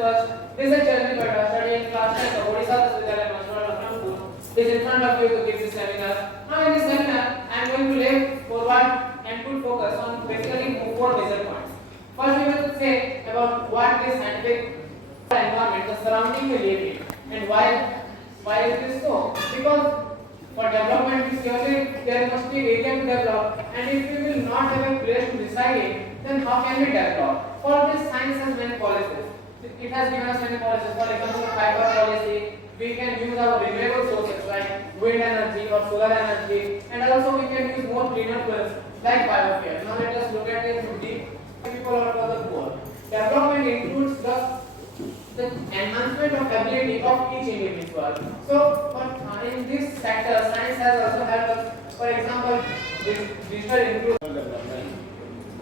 first. This is Chalmi Bhatta, studying class 10 of Odisha Vidyalaya National Lakhnau. Is in front of you to give this seminar. Now in this seminar, I am going to lay forward and put focus on basically four major points. First, we will say about what is scientific environment, the surrounding we live in, and why is this so? Because for development, surely there must be area to develop, and if we will not have a place to reside in, then how can we develop? For this, science has many policies. It has given us many policies. For example, fiber policy. We can use our renewable sources like wind energy or solar energy, and also we can use more cleaner fuels like biofuel. Now let us look at it in deep. People are for the poor. Development includes the enhancement of ability of each individual. So, in this sector, science has also helped us. For example, digital development.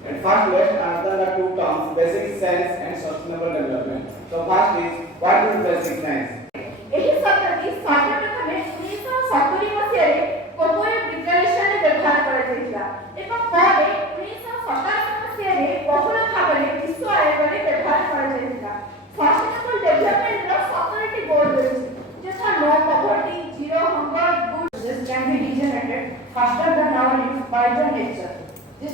And first, let's answer the two terms: basic science and sustainable development. So, first is what is basic science? ଏହି ଶବ୍ଦଟି ସର୍ବପ୍ରଥମେ 1970 ମସିହାରେ କୋପୋରେ ବିଜ୍ଞାନୀୟରେ ବ୍ୟବହାର କରାଯାଇଥିଲା ଏବଂ ପରେ 1987 ମସିହାରେ ବହୁଳ ଭାବରେ ବିଶ୍ୱ ଆୟୋଗରେ ବ୍ୟବହାର କରାଯାଇଥିଲା। ସଷ୍ଟେନେବଲ ଡେଭଲପମେଣ୍ଟର 17ଟି ଗୋଲ୍ ରହିଛି ଯଥା no poverty, zero hunger, good can be degenerated faster than our needs by the nature. This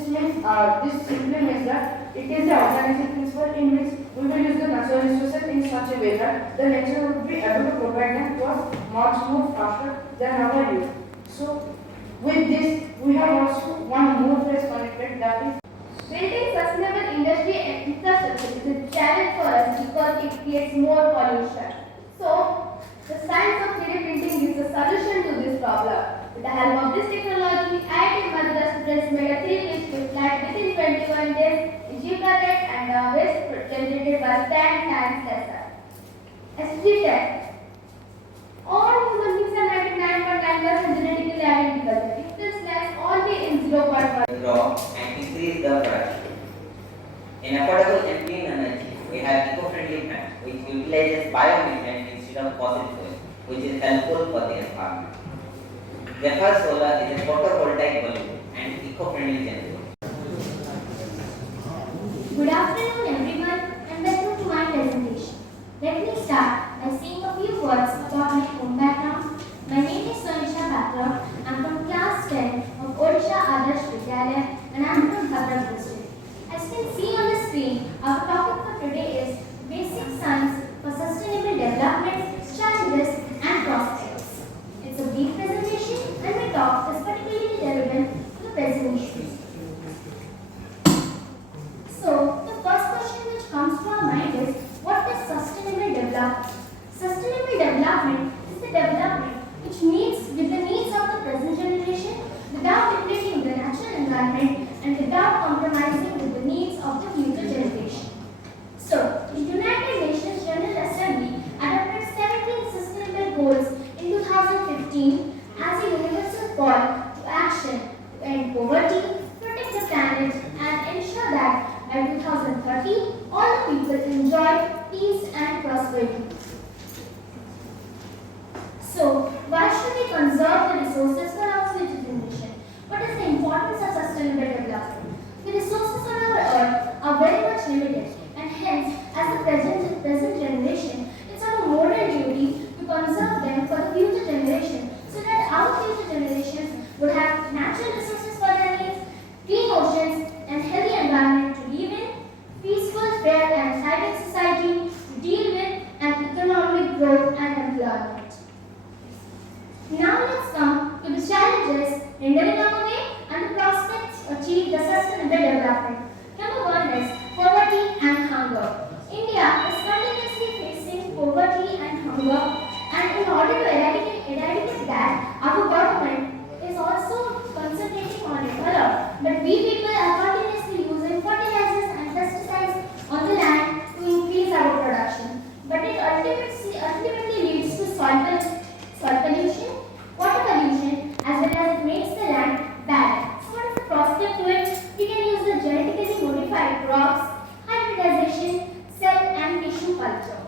simply means that it is the organizing principle in which we will use the natural resources in such a way that the nature would be able to provide them to us much more faster than our use. So, with this, we have also one more phrase connected, that is building sustainable industry and infrastructure is a challenge for us because it creates more pollution. So, the science of 3D printing is the solution to this problem. With the help of this technology, IIT Madras students made a 3D strip light within 21 days in Gigatet and the waste generated was 10 times lesser. SG10. All human beings are 99.9% genetically identical. The difference lies only in 0.1. Draw and increase the production. In affordable and clean energy, we have eco-friendly plants which utilizes biomethane instead of fossil fuel, which is helpful for the environment. Zephyr Solar is a photovoltaic balloon and eco-friendly generator. Good afternoon everyone and welcome to my presentation. Let me start by saying a few words about my home background. My name is Sonisha Batra. I am from class 10 of Odisha Adarsh Vidyalaya and I am from Bhadrak district. As you can see on the screen, our topic for today is basic science for sustainable development, challenges and prospects. It's a brief presentation and my talk is particularly relevant to the present issues. So, the first question which comes to our mind is, what is sustainable development? Sustainable development is the development which meets with the needs of the present generation without depleting the natural environment and without compromising with the needs of the future generation. So, the United Nations General Assembly adopted 17 sustainable goals in 2015 as a universal call to action to end poverty, protect the planet and ensure that by 2030 all the people enjoy peace and prosperity. So, why should we conserve the resources for our future generation? What is the importance of sustainable development? The resources on our earth are very much limited and hence as the present generation, it's our moral duty to conserve them for the future generation so that our future generations would have natural resources for their needs, clean oceans and healthy environment to live in, peaceful, fair and thriving society to deal with and economic growth and employment. Now let's come to the challenges hindering our way and the prospects to achieve the sustainable development. Number one is poverty and hunger. India is continuously facing poverty and hunger, and in order to eradicate that, our government is also concentrating on it a lot. But we people are continuously using fertilizers and pesticides on the land to increase our production. But it ultimately leads to soil pollution, water pollution, as well as it makes the land barren. So what is the prospect to it? We can use the genetically modified crops, hybridization, cell and tissue culture.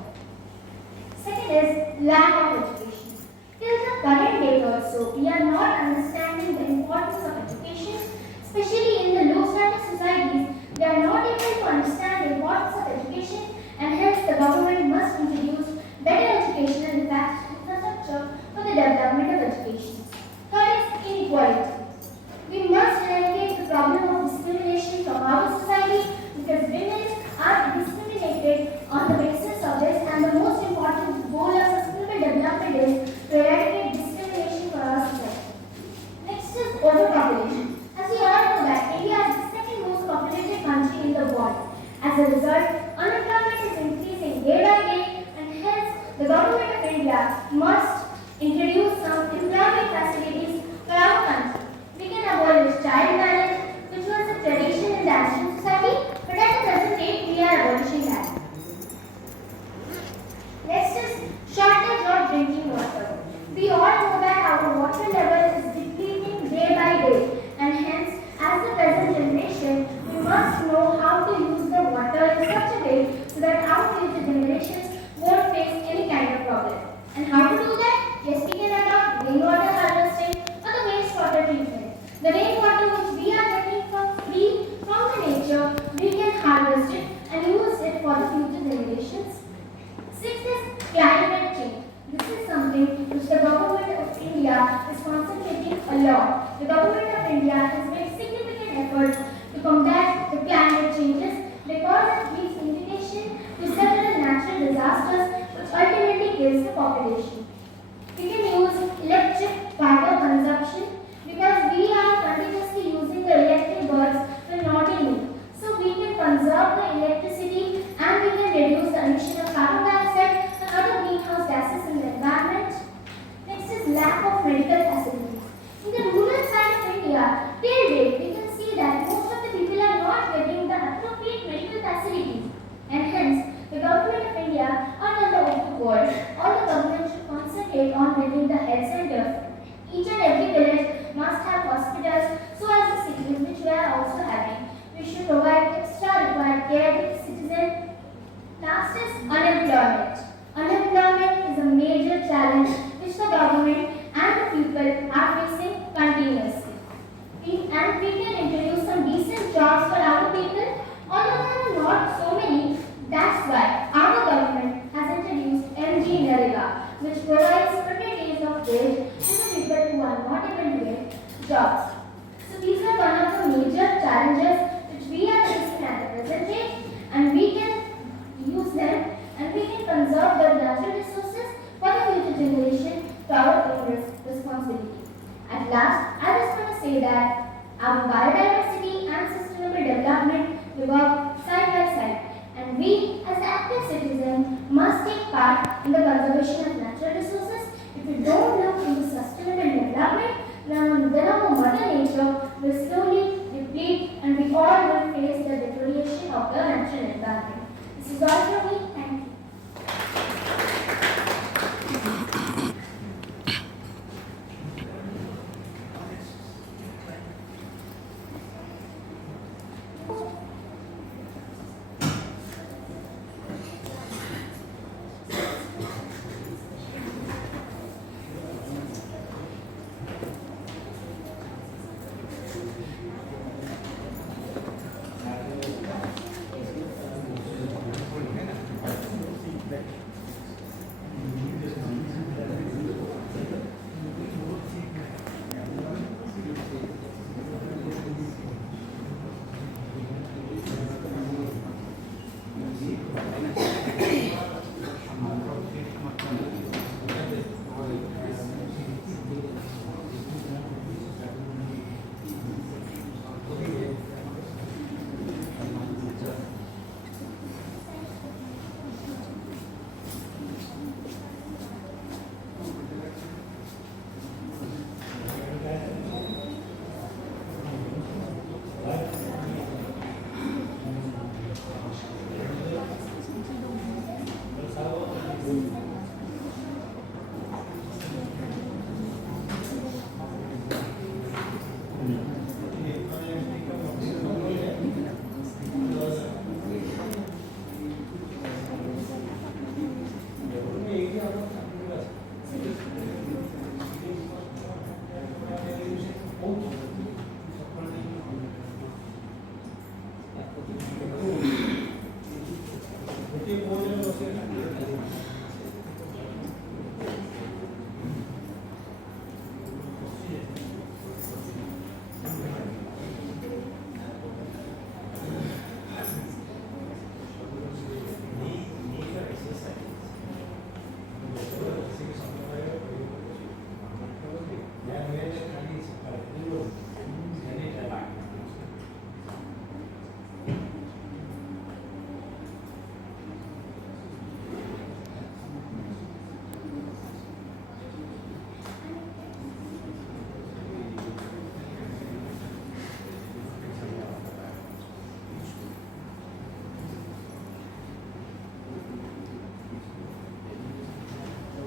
Second is lack of education. Till the current date also, we are not understanding the importance of education, especially in the low status societies. They are not able to understand the importance of education and hence the government must introduce some employment facilities for our country. We can abolish child marriage, which was a tradition in the ancient society, but at the present date we are abolishing that. Next is shortage of drinking water. We all know that our water level is depleting day by day, and hence, as the present generation, we must know how to use the water in such a way so that our future generations won't face any kind of problem. And how to do that? Yes, we can adopt rainwater harvesting or the wastewater treatment. The rainwater which we are getting from free from the nature, we can harvest it and use it for the future generations. Sixth is climate change. This is something which the government of India is concentrating a lot. The government of India has made significant efforts to combat the climate changes because it gives indication to several natural disasters which ultimately kills the population. We can use electric power consumption because we are continuously using the electric bulbs when not in need. So we can conserve the electricity and we can reduce the emission of carbon dioxide and other greenhouse gases in the environment. Next is lack of medical facilities. In the rural side of India, till date we can see that most of the people are not getting the appropriate medical facilities, and hence the government of India and of the world, all the governments should concentrate on building the health centers. Each and every village must have hospitals, so as the cities which we are also having. We should provide extra required care to the citizen. Last is unemployment. Unemployment is a major challenge which the government and the people are facing continuously. We can introduce some decent jobs for our people, although there are not so many. That's why our government has introduced MG Narega, which provides 20 days of wage to the people who are not able to get jobs. So these are one of the major challenges which we are facing at the present day, and we can use them and we can conserve the natural resources for the future generation to our own responsibility. At last, I just want to say that our biodiversity and sustainable development will work side by side, and we as active citizens must take part in the conservation of natural resources. If we don't look into sustainable development, then our mother nature will slowly deplete and we all will face the deterioration of the natural environment. This is all from me. Thank you.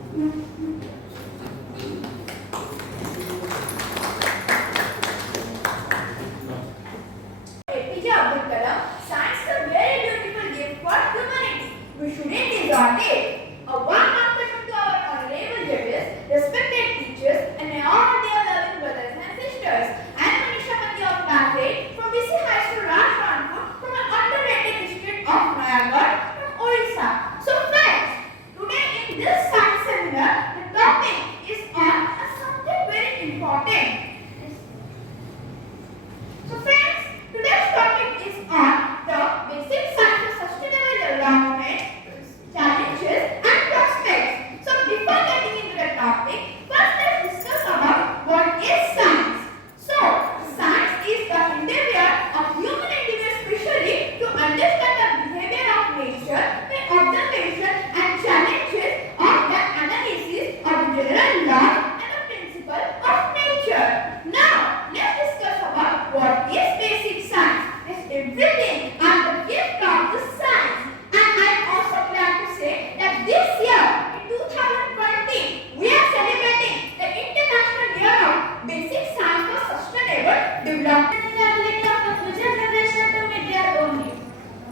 APJ Abdul Kalam, science is a very beautiful gift for humanity. We shouldn't resort it. A warm afternoon to our honorable judges, respected teachers, and all dear loving brothers and sisters. I am Manisha Pati of Math from BC High School, Rajranpur, from an underrated district of Nayagarh, from Odisha. So friends, today in this science seminar, the topic is on something very important. So friends, today's topic is on the basic science of sustainable development, challenges and prospects. So before getting into the topic, first let's discuss about what is science. So science is the endeavor of human individuals especially to understand the behavior of nature by observation and challenges of the analysis of the general laws and the principle of nature. Now let's discuss about what is basic science. It's everything and the gift of the science. And I'm also glad to say that this year, in 2020, we are celebrating the International Year of Basic Science for Sustainable Development. Ability of the future generation to meet their own needs.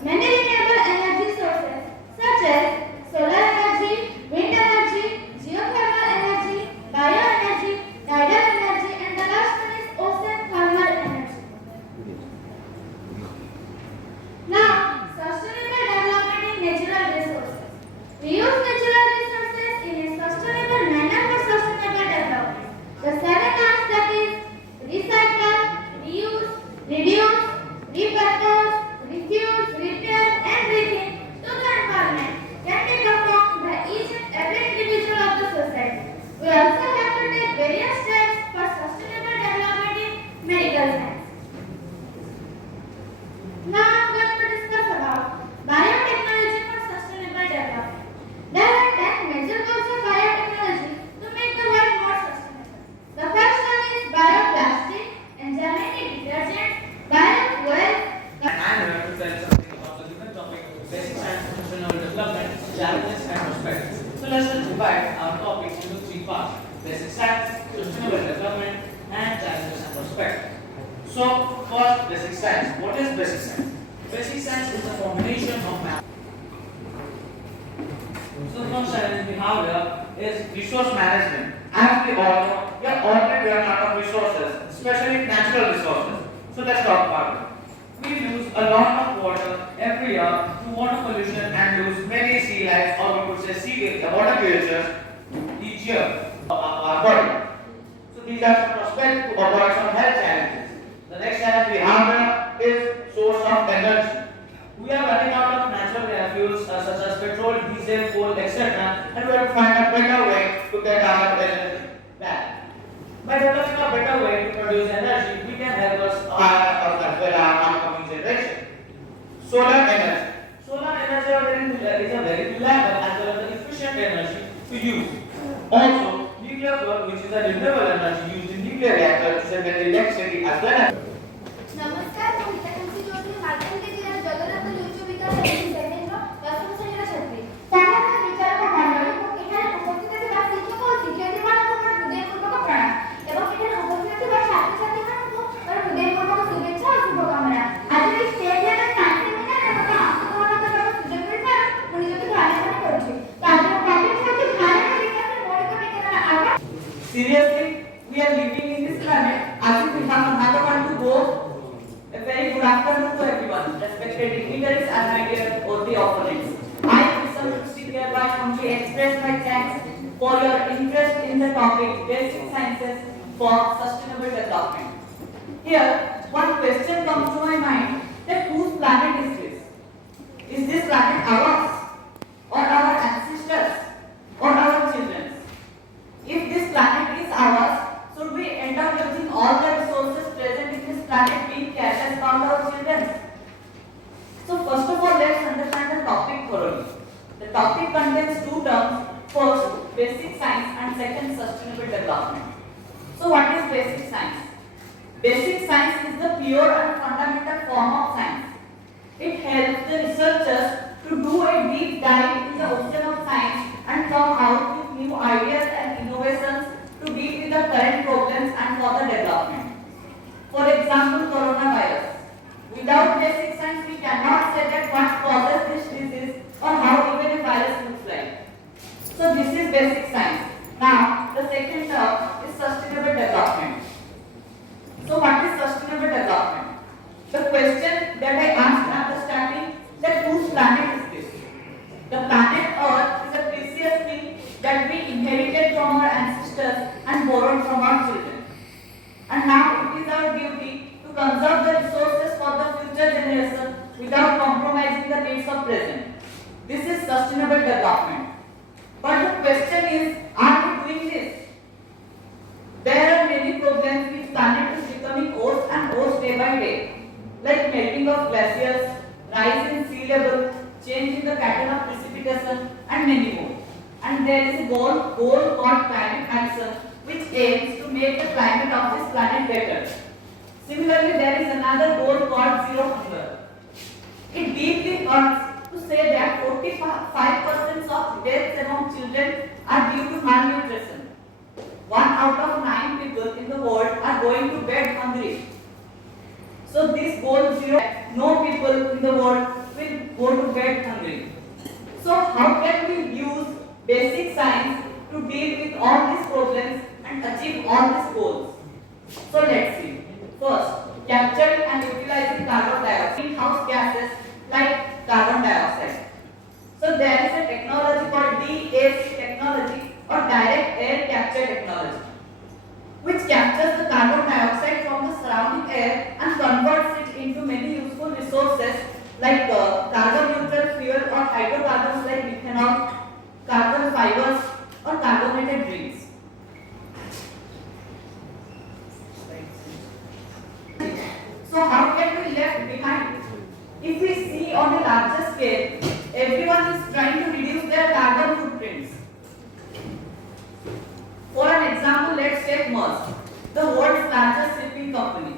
Many renewable energy sources such as solar energy, wind energy, geothermal energy, bioenergy, tidal energy, and the last one is ocean thermal energy. Now, sustainable development in natural resources. We use natural resources in a sustainable manner for sustainable development. The 7 R's, that is recycle, reuse, reduce, repurpose, refuse, repair, and rethink to the environment can be performed by each and every individual of the society. We also have to take various steps for sustainable development in medical science. Now I am going to discuss about biotechnology for sustainable development. There are 10 major goals of biotechnology to make the world more sustainable. The first one is bioplastic, enzymatic detergents, biofuels. I'm here to tell you something about the different topic, basic science for sustainable development, challenges and prospects. So let's divide our topic into 3 parts: basic science, sustainable development, and challenges and prospects. So first, basic science. What is basic science? Basic science is a combination of math. So the first challenge we have here is resource management. As we all know, we are already running out of resources, especially natural resources. So let's talk about it. We lose a lot of water every year to water pollution and lose many sea life, or we could say sea water creatures each year our body. So these are some prospects to avoid some health challenges. The next challenge we have here is source of energy. We are running out of natural fuels such as petrol, diesel, coal, etc. and we have to find a better way to get our energy back. By developing a better way to produce energy, we can help us as well our upcoming generation. Solar energy. Solar energy is a very reliable as well as an efficient energy to use. Also, nuclear power, which is a renewable energy used in nuclear reactors to generate electricity as well as. नमस्कार, मी हिताकांक्षी चौधरी माध्यमिक विद्यालय जगन्नाथ उच्च विद्यालय seminar दशम श्रेणीର ଛାତ୍ରୀ। ସାଧାରଣ ବିଚାରକ ମଣ୍ଡଳୀ ଏବଂ ଏଠାରେ ଉପସ୍ଥିତ ଥିବା ଶିକ୍ଷକ ଓ ଶିକ୍ଷୟିତ୍ରୀମାନଙ୍କୁ ମୋର ହୃଦୟପୂର୍ବକ ପ୍ରଣାମ ଏବଂ ଏଠାରେ ଉପସ୍ଥିତ ଥିବା ଛାତ୍ରଛାତ୍ରୀମାନଙ୍କୁ ମୋର ହୃଦୟପୂର୍ବକ ଶୁଭେଚ୍ଛା ଓ ଶୁଭକାମନା। ଆଜିର ଏହି ଷ୍ଟେଜରେ ସାଇନ୍ସ ସେମିନାରରେ ମୋତେ ଅଂଶଗ୍ରହଣ କରିବାର ସୁଯୋଗ ମିଳିଥିବାରୁ ମୁଁ ନିଜକୁ ଧନ୍ୟବାଦ କରୁଛି। ତ ଆଜିର ଟପିକ୍ ହେଉଛି ଭାରତ ବିକାଶରେ ମୌଳିକ ବିଜ୍ଞାନର ଆହ୍ୱାନ। Seriously, we are living in this planet as if we have another one to go. A very good afternoon to everyone, respected dignitaries and my dear OT opponents. I am Mr. hereby humbly express my thanks for your interest in the topic basic sciences for sustainable development. Here, one question comes to my mind: that whose planet is this? Is this planet ours, or our ancestors, or our children's? If this planet is ours, should we end up using all the resources present in this planet being careless about our children? So first of all, let's understand the topic thoroughly. The topic contains 2 terms: first, basic science, and second, sustainable development. So what is basic science? Basic science is the pure and fundamental form of science. It helps the researchers to do a deep dive in the ocean of science and come out with new So this is basic science. Now the second term is sustainable development. So what is sustainable development? The question that I asked at the starting, that whose planet is this? The planet Earth is a precious thing that we inherited from our ancestors and borrowed from our children. And now it is our duty to conserve the resources for the future generation without compromising the needs of present. This is sustainable development. But the question is, are we doing this? There are many problems which planet is becoming worse and worse day by day, like melting of glaciers, rise in sea level, change in the pattern of precipitation, and many more. And there is a goal called climate action, which aims to make the climate of this planet better. Similarly, there is another goal called zero hunger. It deeply hurts to say that 45% of deaths among children are due to malnutrition. 1 out of 9 people in the world are going to bed hungry. So this goal zero, no people in the world will go to bed hungry. So how can we use basic science to deal with all these problems and achieve all these goals? So let's see. First, capturing and utilizing carbon dioxide, greenhouse gases like carbon dioxide. So there is a technology called DAC technology or direct air capture technology, which captures the carbon dioxide from the surrounding air and converts it into many useful resources like carbon neutral fuel or hydrocarbons like methanol, carbon fibers or carbonated drinks. So how can we left behind? If we see on a larger scale, everyone is trying to reduce their carbon footprints. For an example, let's take Maersk, the world's largest shipping company.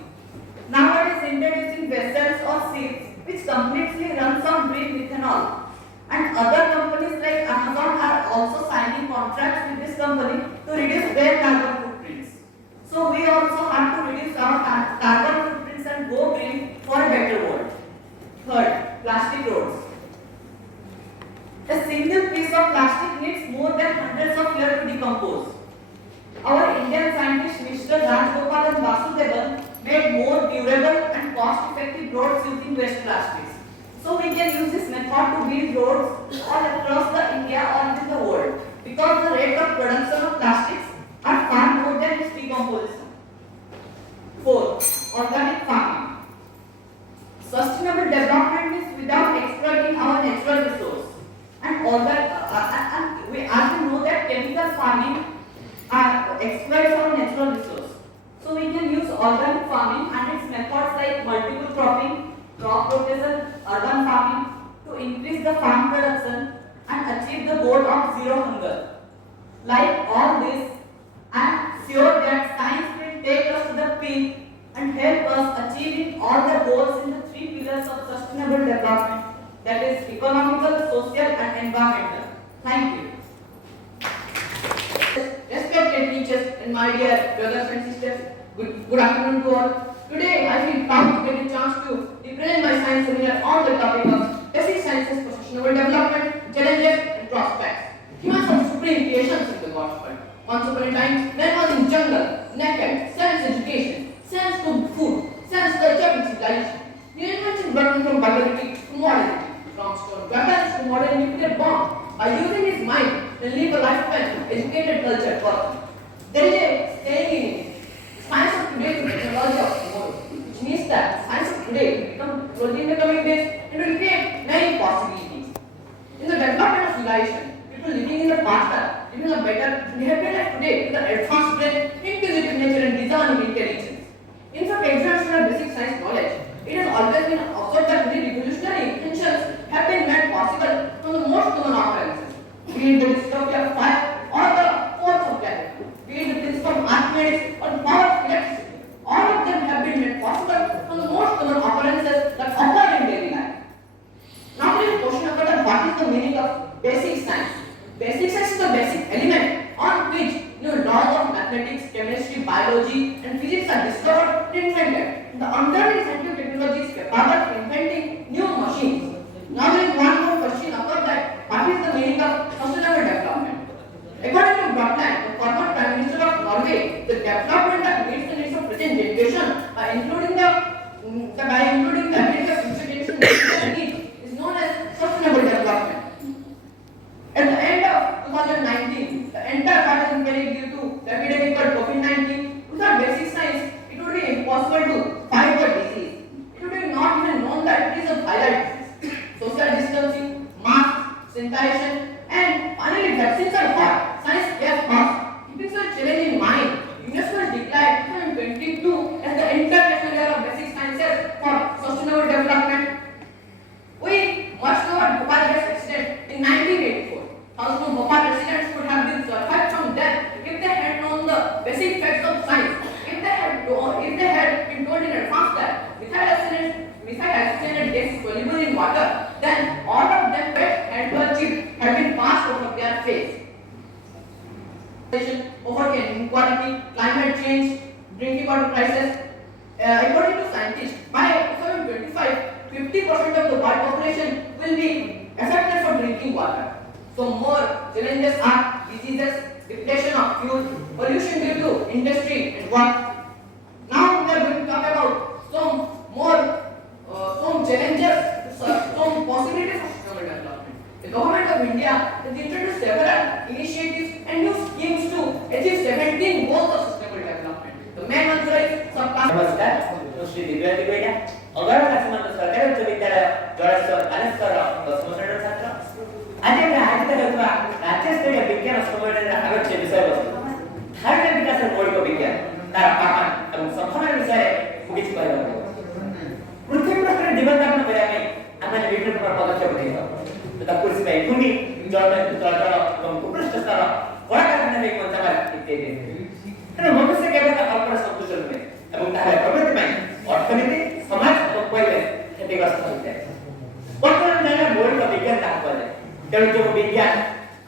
Nowadays introducing vessels or ships which completely runs on green methanol. And other companies like Amazon are also signing contracts with this company to reduce their carbon footprints. So we also have to reduce our carbon footprints and go green for a better world. Third, plastic roads. A single piece of plastic needs more than hundreds of years to decompose. Our Indian scientist Mr. Rajgopal and Vasudevan made more durable and cost-effective roads using waste plastics. So we can use this method to build roads all across the India or in the world because the rate of production of plastics are far more than its decomposition. Fourth, organic farming. Sustainable development is without exploiting our natural resource. And we know that chemical farming exploits our natural resource. So we can use organic farming and its methods like multiple cropping, crop rotation, urban farming to increase the farm production and achieve the goal of zero hunger. Like all this, I am sure that science will take us to the peak and help us achieving all the goals in the 3 pillars of sustainable development, that is economical, social and environmental. Thank you. Respected teachers and my dear brothers and sisters, good afternoon to all. Today I feel proud to get a chance to represent my science seminar on the topic of basic sciences for sustainable development, challenges and prospects. Humans are supreme creations in the God's world. Once upon a time, man was in jungle, naked, science education, science cooked food, science culture and civilization. New inventions brought him from barbarity to modernity, from stone weapons to modern nuclear bomb. By using his mind, and live a lifespan of educated culture person. There is a saying in it, science of today is the technology of tomorrow, which means that science of today will become technology in the coming days and will create many possibilities. In the development of civilization, people living in the past are living a better and happier life today with an advanced brain, inquisitive nature and discerning intelligence. In fact, exertion of basic science knowledge, it has always been observed that many revolutionary inventions have been made possible from the most common occurrences, be it the discovery of fire or the force of gravity, be it the principle of Archimedes or the power of electricity. All of them have been made possible from the most common occurrences that occur in daily life. Now there is a question about what is the meaning of basic science. Basic science is the basic element on which laws of mathematics, chemistry, biology and physics are discovered and invented. The underlying scientific technology is capable of inventing new machines. Now there is one more question about that. What is the meaning of sustainable development? Brundtland, the former Prime Minister of Norway, the development that meets the needs of present generation by including the ability of future generation to meet their needs is known as sustainable development. At the end of 2019, the entire world is very due to the epidemic called COVID-19. Without basic science, it would be impossible to fight the disease. It would be not even known that it is a viral disease. Social distancing, masks, sanitation, and finally vaccines are what science gave us. Keeping such challenge in mind, UNESCO has declared 2022 as the International Year of Basic Sciences for Sustainable Development. We must know what Bhopal gas accident in 1984. Thousands of Bhopal residents would have been survived from death if they had known the basic facts of science. If they had been told in advance that methyl acid gas is soluble in water, then all of them had to achieve had been passed over their face. Poverty and inequality, climate change, drinking water crisis. According to scientists, by 2025, 50% of the world population will be affected from drinking water. So more challenges are diseases, depletion of fuel, pollution due to industry and work. Now we are going to talk about some challenges, some possibilities of sustainable development. The government of India has introduced several initiatives and new schemes to achieve 17 goals of sustainable development. The main answer is नमस्कार ମୁଁ ଶ୍ରୀ ଦିବ୍ୟାଂଶୁ ବେଇଡ଼ା ଅଗରବଲା ସୀମାନ୍ତ ସରକାରୀ ଉଚ୍ଚ ବିଦ୍ୟାଳୟ ଜଳେଶ୍ୱର ବାଲେଶ୍ୱର ଦଶମ ଶ୍ରେଣୀର ଛାତ୍ର ଆଜି ଆମେ ଆୟୋଜିତ ହେଉଥିବା ରାଜ୍ୟସ୍ତରୀୟ ବିଜ୍ଞାନ ସମ୍ମିଳନୀର ଆଲୋଚ୍ୟ ବିଷୟବସ୍ତୁ ଧାରଣା ବିକାଶର ମୌଳିକ ବିଜ୍ଞାନ ତାର ଆହ୍ୱାନ ଏବଂ ସମ୍ଭାବନା ବିଷୟରେ ମୁଁ କିଛି କହିବାକୁ ପୃଥିବୀ ପୃଷ୍ଠରେ ଜୀବନଯାପନ କରିବା ପାଇଁ ଆମେ ବିଭିନ୍ନ ପ୍ରକାର ପଦକ୍ଷେପ ନେଇଥାଉ ଯଥା କୃଷି ପାଇଁ ଭୂମି ଜଳବାୟୁ ଜଳ ଏବଂ ଭୂପୃଷ୍ଠ ସ୍ତର କଳକାରଖାନା ପାଇଁ କଞ୍ଚାମାଲ ଇତ୍ୟାଦି ତେଣୁ ମନୁଷ୍ୟ କେବଳ କଳ୍ପନା ସନ୍ତୁଷ୍ଟ ନୁହେଁ ଏବଂ ତାହାର ପ୍ରଗତି ପାଇଁ ଅର୍ଥନୀତି ସମାଜ ଏବଂ ପରିବେଶ କ୍ଷତିଗ୍ରସ୍ତ ହୋଇଥାଏ ବର୍ତ୍ତମାନ ଜାଣିବା ମୌଳିକ ବିଜ୍ଞାନ ତାହା କୁହାଯାଏ ତେଣୁ ଯେଉଁ ବିଜ୍ଞାନ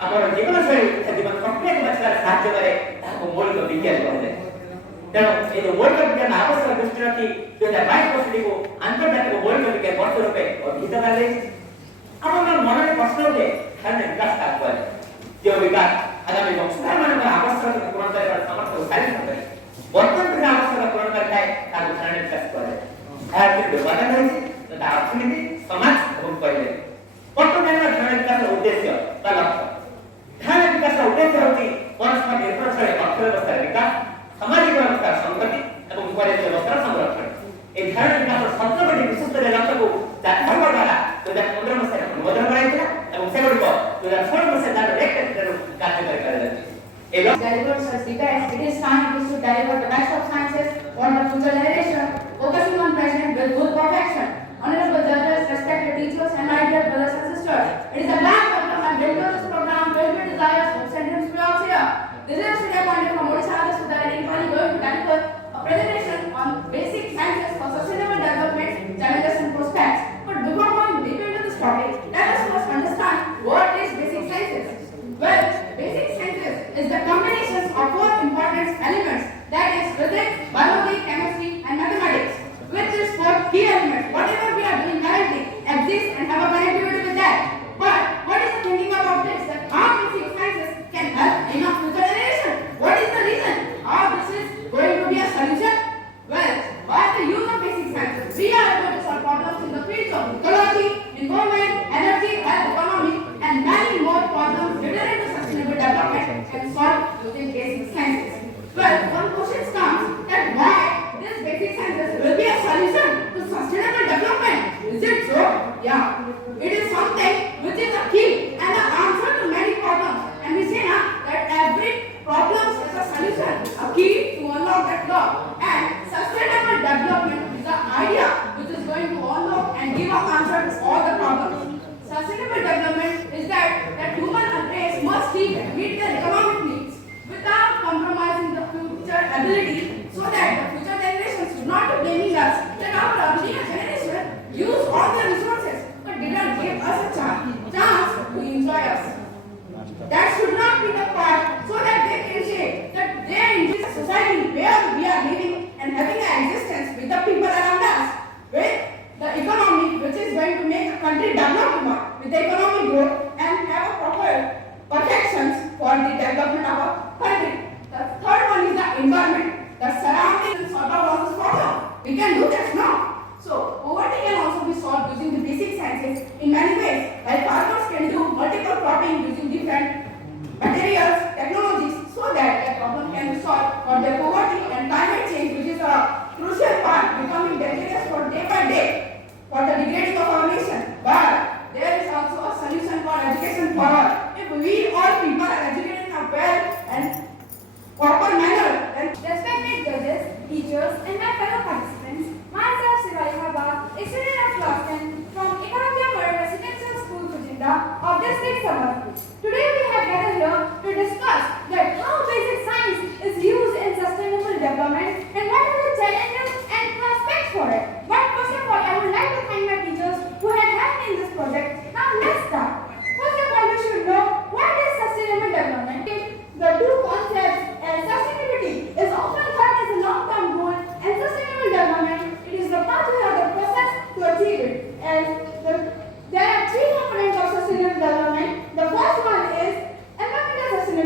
ଆମର ଜୀବନଶୈଳୀ ତଥା ଜୀବନ ପ୍ରକ୍ରିୟାକୁ ବାଛିବାରେ ସାହାଯ୍ୟ କରେ ତାହାକୁ ମୌଳିକ ବିଜ୍ଞାନ କୁହାଯାଏ ତେଣୁ এই ମୌଳିକ ବିଜ୍ଞାନ ଆବଶ୍ୟକ ଦୃଷ୍ଟି ରଖି 2022 ବର୍ଷଟିକୁ ଆନ୍ତର୍ଜାତିକ ମୌଳିକ ବିଜ୍ଞାନ ବର୍ଷ ରୂପେ ଅଭିହିତ କରାଯାଇଛି ଆମର ମନରେ ପ୍ରଶ୍ନ ଉଠେ ଧାରଣା ବିକାଶ ତାହା କୁହାଯାଏ ଯେଉଁ ବିକାଶ ଆଗାମୀ ବଂଶଧରମାନଙ୍କର ଆବଶ୍ୟକତା ପୂରଣ କରିବାର ସାମର୍ଥ୍ୟକୁ ସାରିତ କରେ ବର୍ତ୍ତମାନ ପୀଢ଼ିର ଆବଶ୍ୟକତା ପୂରଣ କରିଥାଏ ତାହାକୁ ଧାରଣା ବିକାଶ କୁହାଯାଏ ଏହାର କିଛି ଉପାଦାନ ରହିଛି ଯଥା ଅର୍ଥନୀତି ସମାଜ ଏବଂ ପରିବେଶ ବର୍ତ୍ତମାନ ଧାରଣା ବିକାଶର ଉଦ୍ଦେଶ୍ୟ ବା ଲକ୍ଷ୍ୟ ଧାରଣା ବିକାଶର ଉଦ୍ଦେଶ୍ୟ ହେଉଛି ପରସ୍ପର ନିର୍ଭରଶୀଳ ଅର୍ଥ ବ୍ୟବସ୍ଥାର ବିକାଶ ସାମାଜିକ ବ୍ୟବସ୍ଥାର ସଂହତି ଏବଂ ପରିବେଶ ବ୍ୟବସ୍ଥାର ସଂରକ୍ଷଣ এই ধারণা বিকাশର 17টি ବିଶିଷ୍ଟ ଲକ୍ଷ୍ୟକୁ ଜାତିସଂଘ ଦ୍ୱାରା 2015 ମସିହାରେ ଅନୁମୋଦନ କରାଯାଇଥିଲା ଏବଂ ସେଗୁଡ଼ିକ 2016 ମସିହା ତାର ରେକ୍ଟେରୁ କାର୍ଯ୍ୟକାରୀ କରାଯାଇଛି delivers us debate. It is time to deliver the best of sciences for the future generation, focusing on present with good perfection. Honorable judges, respected teachers, and my dear brothers and sisters, it is a grand welcome and built on this program filled with desires of sentence belongs here. This is today appointed from Odisha Hospitality going to deliver a presentation on basic sciences for sustainable development, challenges and prospects. But before going deep into this topic, let us first understand what is basic sciences. Well, basic sciences is the combination of four important elements, that is physics, biology, chemistry and mathematics. With these four key elements, whatever we are doing currently exists and have a connectivity with that. But what is the thinking about this? That how basic sciences can help in our future generation? What is the reason? How this is going to be a solution? Well, by the use of basic sciences, we are able to solve problems in the fields of ecology, environment, energy, health, economy, and many more problems related to sustainable development and solved using basic sciences. Well, one question comes that why this basic sciences will be a solution to sustainable development. Is it so? Yeah. It is something which is a key and the answer to many problems. And we say now that every problem is a solution, a key to unlock that lock. And sustainable development is the idea which is going to unlock and give an answer to all the problems. Sustainable development is that human race must meet their economic needs without compromising the future ability, so that the future generations should not be blaming us that our earlier generation used all the resources but did not give us a chance to enjoy us. That should not be the part, so that they can say that they enjoy the society where we are living and having an existence with the people around us, with the economy which is going to make a country develop with the economic growth and have a proper protections for the development of our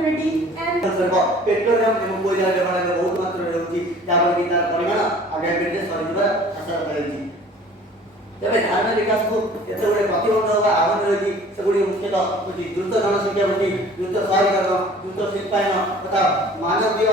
community and petroleum एवं कोयला व्यवहार में बहुत मात्रा रहउची जाबर कि तार परिमाण आगे बेटे सरिजिबा आशा रखाइची तबे धारण विकास को एते बडे प्रतिबंध होगा आगम रहउची सेगुडी मुख्यतः होची द्रुत जनसंख्या वृद्धि द्रुत शहरीकरण द्रुत शिल्पायन तथा मानवीय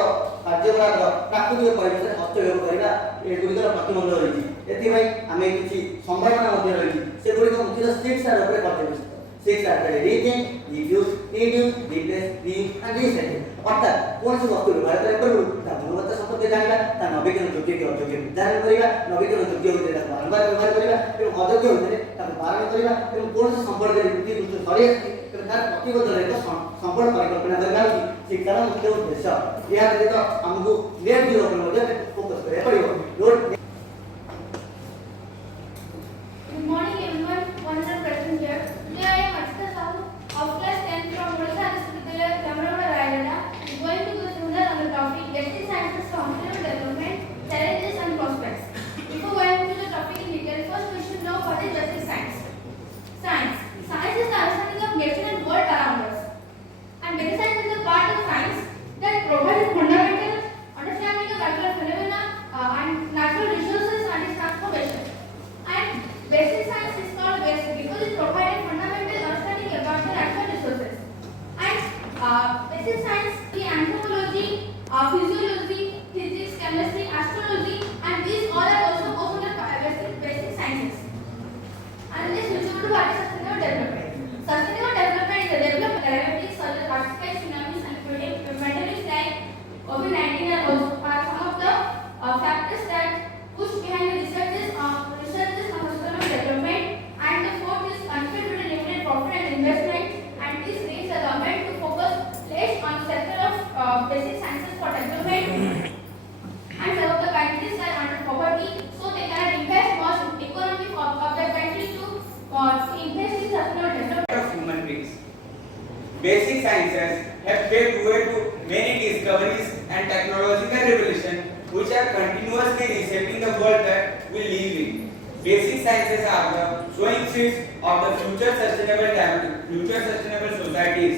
कार्यकलाप प्राकृतिक परिवेश हस्तक्षेप करिबा ए गुडिकर प्रतिबंध रहिची एति भाई आमे किछि संभावना मध्ये रहिची सेगुडी को मुख्यतः 6 आर ऊपर करते 6 are the rethink, reduce, reduce, replace, reuse and recycle. অর্থাৎ কোন সব বস্তু ব্যবহার করে করব তা গুণগত সম্পর্কে জানিবা তা নবীকরণ যোগ্য কি অযোগ্য নির্ধারণ করিবা নবীকরণ যোগ্য হইলে তাকে বারবার ব্যবহার করিবা এবং অযোগ্য হইলে তাকে বারণ করিবা এবং কোন সম্পর্কের বৃদ্ধি দ্রুত সরি আসছে এবং তার ପ୍ରତିବଦ୍ଧ ଏକ ସମ୍ପୂର୍ଣ୍ଣ ପରିକଳ୍ପନା କରିବା ହେଉଛି ଶିକ୍ଷାର ମୁଖ୍ୟ ଉଦ୍ଦେଶ୍ୟ ଏହା ବ୍ୟତୀତ ଆମକୁ ନେଟ୍ ଜିରୋ ଉପରେ ମଧ୍ୟ ଫୋକସ୍ କରିବାକୁ ପଡ଼ିବ road Good morning everyone, wonderful present here. Today I am Archita Sahu of class 10 from Odisha Vidyalaya, Seminar Odisha, going to go seminar on the topic Basic Sciences for Entrepreneurial Development, Challenges and Prospects. Before going into the topic in detail, first we should know what is basic science. Science is the understanding of nature and world around us. And basic science is a part of science that provides fundamental understanding of natural phenomena and natural resources and its transformation. And basic science is called basic because it provides fundamental understanding about the natural resources. And basic science, the anthropology, physiology, physics, chemistry, astrology, and these all are also under basic sciences. And this we should do what is sustainable development. Sustainable development is the development of calamities such as earthquakes, tsunamis, and pandemics like COVID-19 are also are some of the factors that push behind the researches on sustainable development. And the fourth is conflict between limited profit and investment. And this leads the government to focus less on the sector of basic sciences for development. And some of the countries are under poverty, so they cannot invest much in economy of the country to invest in sustainable development. Of human beings. Basic sciences have paved way to many discoveries and technological revolutions which are continuously reshaping the world that we live in. Basic sciences are the sowing seeds of the future sustainable societies.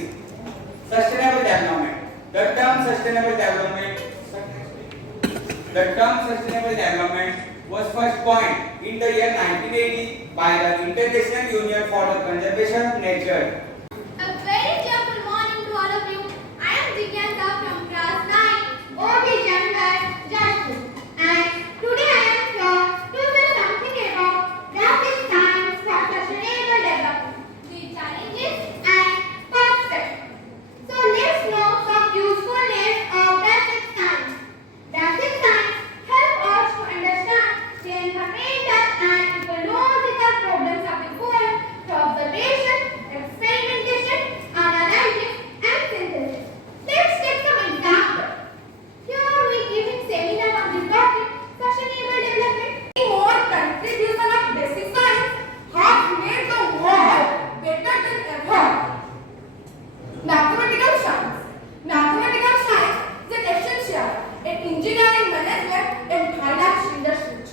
Sustainable development. The term sustainable development was first coined in the year 1980 by the International Union for the Conservation of Nature. A very cheerful morning to all of you. I am Jigyasa from class 9, OB Gender Jaipur. And today I am here to say something about basic science for sustainable development, the challenges and prospects. So let's know some usefulness of basic science. Basic science helps us to understand the environmental and ecological problems of the world through observation, experimentation, analysis, and synthesis. Let's take some examples. Here we give a seminar on the topic sustainable development. more contribution of basic science has made the world better than ever. Mathematical science. Mathematical science is an essential in engineering management and finance industries.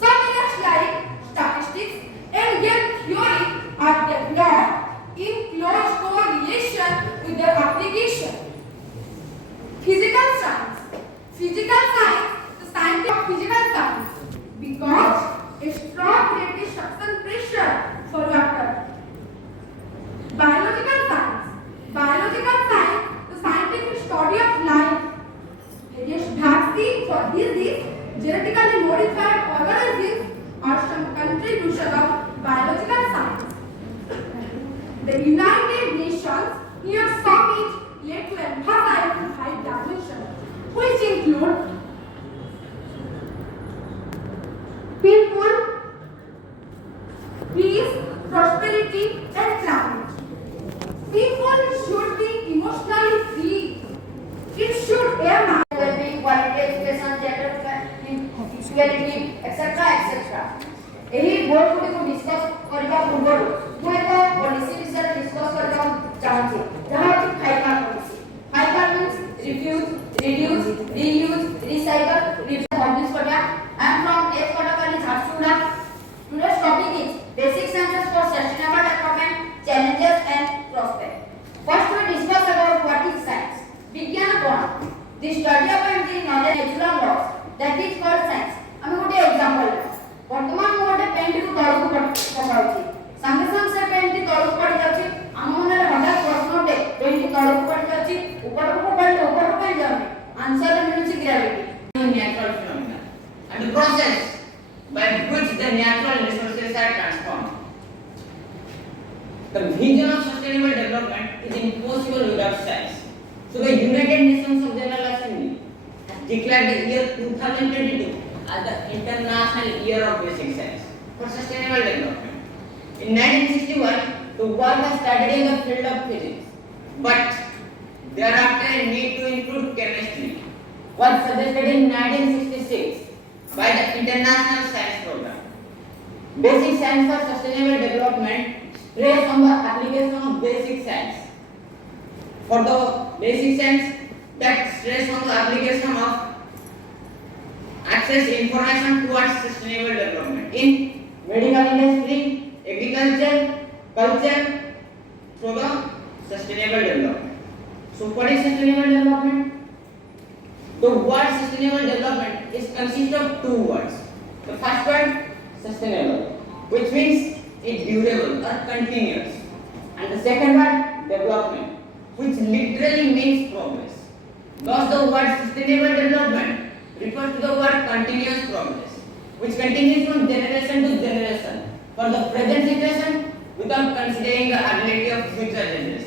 Some areas like statistics and game theory are developed in close correlation with their application. Physical science. Physical science, the science of physical science, because a strong rate suction pressure for water. Biological science. Biological science, the scientific study of life. Various vaccines for disease, genetically modified organisms are some contribution of biological science. The United Nations Year Summit led to emphasize on 5 dimensions, which include people, peace, prosperity, and climate. People should be emotionally free. It should aim at well-being, quality education, gender equality, etc. etc. ଏହି board ଗୁଡ଼ିକୁ discus କରିବା ପୂର୍ବରୁ ମୁଁ ଏକ policy ବିଷୟରେ discus କରିବାକୁ ଚାହୁଁଛି ଯାହା ହେଉଛି 5R policy. 5R means refuse, reduce, reuse, recycle, publish କରିବା। I am from S Kotakali, Jharsuguda. Today's topic is basic sciences for sustainable development, challenges and prospects. First we discuss about what is science. natural laws that is called science. আমি ଗୋଟେ example ବର୍ତ୍ତମାନ ମୁଁ ଗୋଟେ pant କୁ ତଳକୁ ପକାଉଛି ସାଙ୍ଗେ ସାଙ୍ଗେ ସେ ପେଣ୍ଟ ଟି ତଳକୁ ପଡ଼ି ଯାଉଛି ଆମ ମନରେ ହଠାତ୍ ପ୍ରଶ୍ନଟେ ପେଣ୍ଟ ଟି ତଳକୁ ପଡ଼ି ଯାଉଛି ଉପରକୁ ପଡ଼ିଲେ ଉପରକୁ କାଇଁ ଯାଉନି ଆନ୍ସର ମିଳୁଛି gravity. Natural phenomena and the process by which the natural resources are transformed. The vision of sustainable development is impossible without science. So the United Nations of General Assembly has declared the year 2022 as the International Year of Basic Science for Sustainable Development. In 1961, the work has started in the field of physics, but thereafter a need to include chemistry was suggested in 1966 by the International Science Program. Basic science for sustainable development stress on the application of basic science. For the basic science that stress on the application of access information towards sustainable development in medical industry, agriculture, culture, through the sustainable development. So what is sustainable development? The word sustainable development is consist of two words. The first word sustainable, which means it's durable or continuous, and the second word development, which literally means progress. Thus the word sustainable development refers to the word continuous progress, which continues from generation to generation for the present situation without considering the ability of future generations.